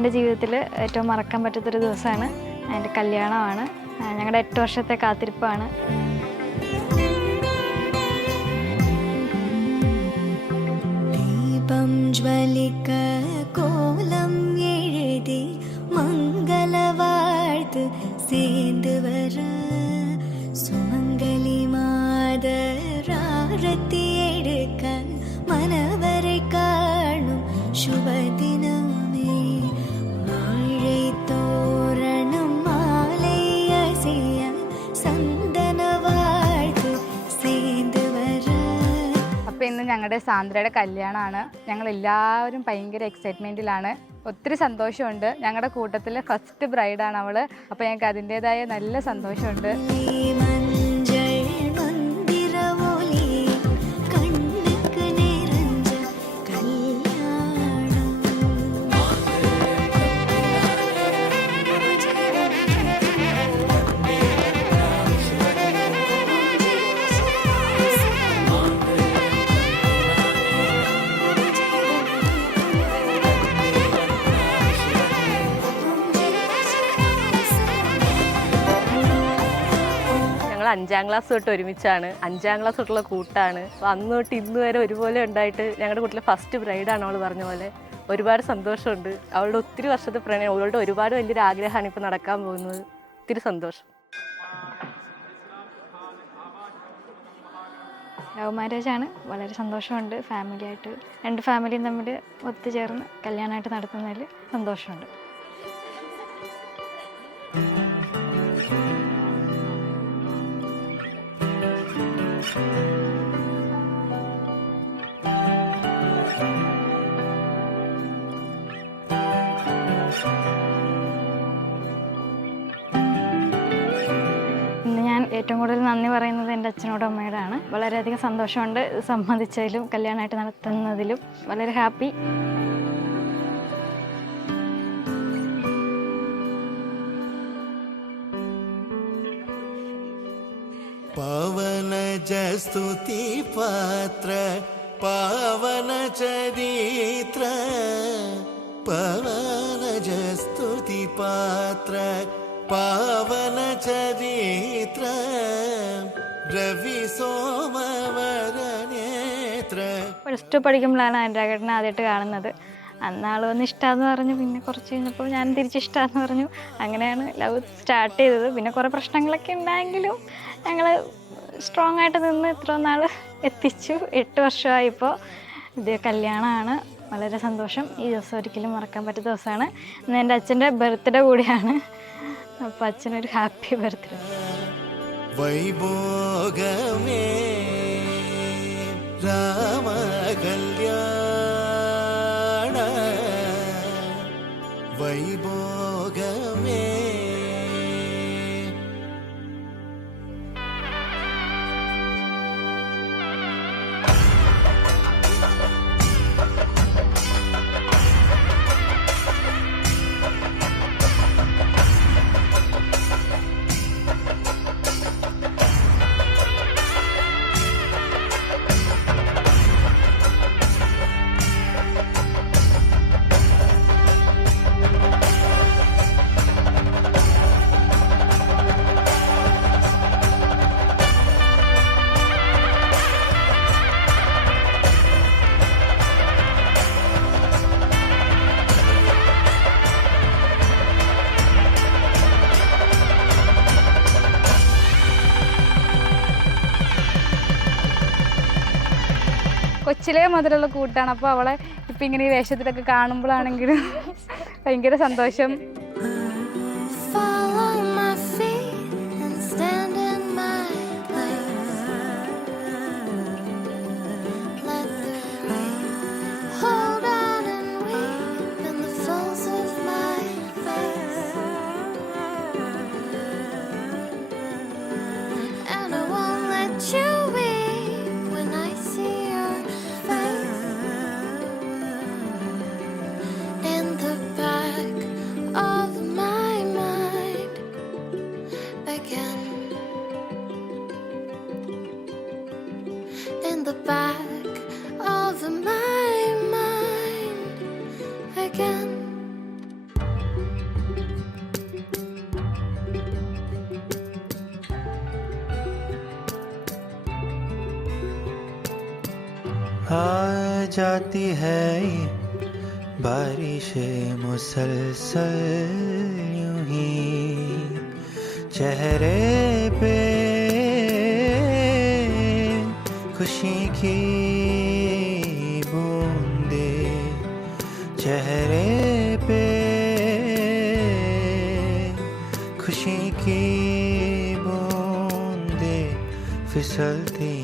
എൻ്റെ ജീവിതത്തിൽ ഏറ്റവും മറക്കാൻ പറ്റാത്തൊരു ദിവസമാണ്. എൻ്റെ കല്യാണമാണ്. ഞങ്ങളുടെ 8 വർഷത്തെ കാത്തിരിപ്പാണ്. ദീപം ജ്വലിക്ക കോലം എഴുതി മംഗളവാഴ്ത്ത് சேர்ந்து வர சுமங்கலி மாதராரத்தி எடுக்க மனவரை காணும் சுபதினமே வாழை தோரணம் மாலை அசைய சந்தன வாழ்த்து சேர்ந்து வர. അപ്പോൾ ഇന്ന് ഞങ്ങളുടെ സാന്ദ്രയുടെ കല്യാണമാണ്. ഞങ്ങളെല്ലാവരും ഭയങ്കര എക്സൈറ്റ്മെൻറ്റിലാണ്. ഒത്തിരി സന്തോഷമുണ്ട്. ഞങ്ങളുടെ കൂട്ടത്തിൽ ഫസ്റ്റ് ബ്രൈഡാണ് അവൾ. അപ്പോൾ ഞങ്ങൾക്ക് അതിൻ്റേതായ നല്ല സന്തോഷമുണ്ട്. ഞങ്ങൾ 5ാം ക്ലാസ് തൊട്ട് ഒരുമിച്ചാണ്. 5ാം ക്ലാസ് തൊട്ടുള്ള കൂട്ടാണ്. അപ്പോൾ അന്ന് തൊട്ട് ഇന്ന് വരെ ഒരുപോലെ ഉണ്ടായിട്ട് ഞങ്ങളുടെ കൂട്ടിലെ ഫസ്റ്റ് ബ്രൈഡാണ് അവൾ പറഞ്ഞ പോലെ. ഒരുപാട് സന്തോഷമുണ്ട്. അവളുടെ ഒത്തിരി വർഷത്തെ പ്രണയം, അവളുടെ ഒരുപാട് വലിയൊരു ആഗ്രഹമാണ് ഇപ്പോൾ നടക്കാൻ പോകുന്നത്. ഒത്തിരി സന്തോഷം. ലവ് മാരേജാണ്. വളരെ സന്തോഷമുണ്ട്. ഫാമിലിയായിട്ട് 2 ഫാമിലിയും തമ്മിൽ ഒത്തുചേർന്ന് കല്യാണമായിട്ട് നടത്തുന്നതിൽ സന്തോഷമുണ്ട്. ഇന്ന് ഞാൻ ഏറ്റവും കൂടുതൽ നന്ദി പറയുന്നത് എൻ്റെ അച്ഛനോടും അമ്മയോടാണ്. വളരെയധികം സന്തോഷമുണ്ട് സമ്മതിച്ചതിലും കല്യാണമായിട്ട് നടത്തുന്നതിലും. വളരെ ഹാപ്പി. പവന ജസ്തുതി പാത്ര പാവന ചരിത്ര പവന ജസ്തുതി പാത്ര പാവന ചരിത്ര രവി സോമവരനേത്ര. +2 പഠിക്കുമ്പോഴാണ് അനുരാഗേട്ടനെ ആദ്യമായിട്ട് കാണുന്നത്. അന്നാൾ വന്ന് ഇഷ്ടമാണെന്ന് പറഞ്ഞു. പിന്നെ കുറച്ച് കഴിഞ്ഞപ്പോൾ ഞാൻ തിരിച്ചിഷ്ടമാണെന്ന് പറഞ്ഞു. അങ്ങനെയാണ് ലവ് സ്റ്റാർട്ട് ചെയ്തത്. പിന്നെ കുറേ പ്രശ്നങ്ങളൊക്കെ ഉണ്ടായെങ്കിലും ഞങ്ങൾ സ്ട്രോങ് ആയിട്ട് നിന്ന് ഇത്ര നാൾ എത്തിച്ചു. 8 വർഷമായി ഇപ്പോൾ. ഇത് കല്യാണമാണ്. വളരെ സന്തോഷം. ഈ ദിവസം ഒരിക്കലും മറക്കാൻ പറ്റിയ ദിവസമാണ്. ഇന്ന് എൻ്റെ അച്ഛൻ്റെ ബർത്ത്ഡേ കൂടിയാണ്. അപ്പോൾ അച്ഛനൊരു ഹാപ്പി ബർത്ത്ഡേ. വൈഭോഗമേ രാമ കല്യാണ വൈഭോഗമേ. കൊച്ചിലേ മുതലുള്ള കൂട്ടാണ്. അപ്പോൾ അവളെ ഇപ്പം ഇങ്ങനെ ഈ വേഷത്തിലൊക്കെ കാണുമ്പോഴാണെങ്കിലും ഭയങ്കര സന്തോഷം. All आ जाती है ये बारिशें मुसलसल यूं ही चेहरे पे खुशी की बूंदे चेहरे पे खुशी की बूंदे फिसलती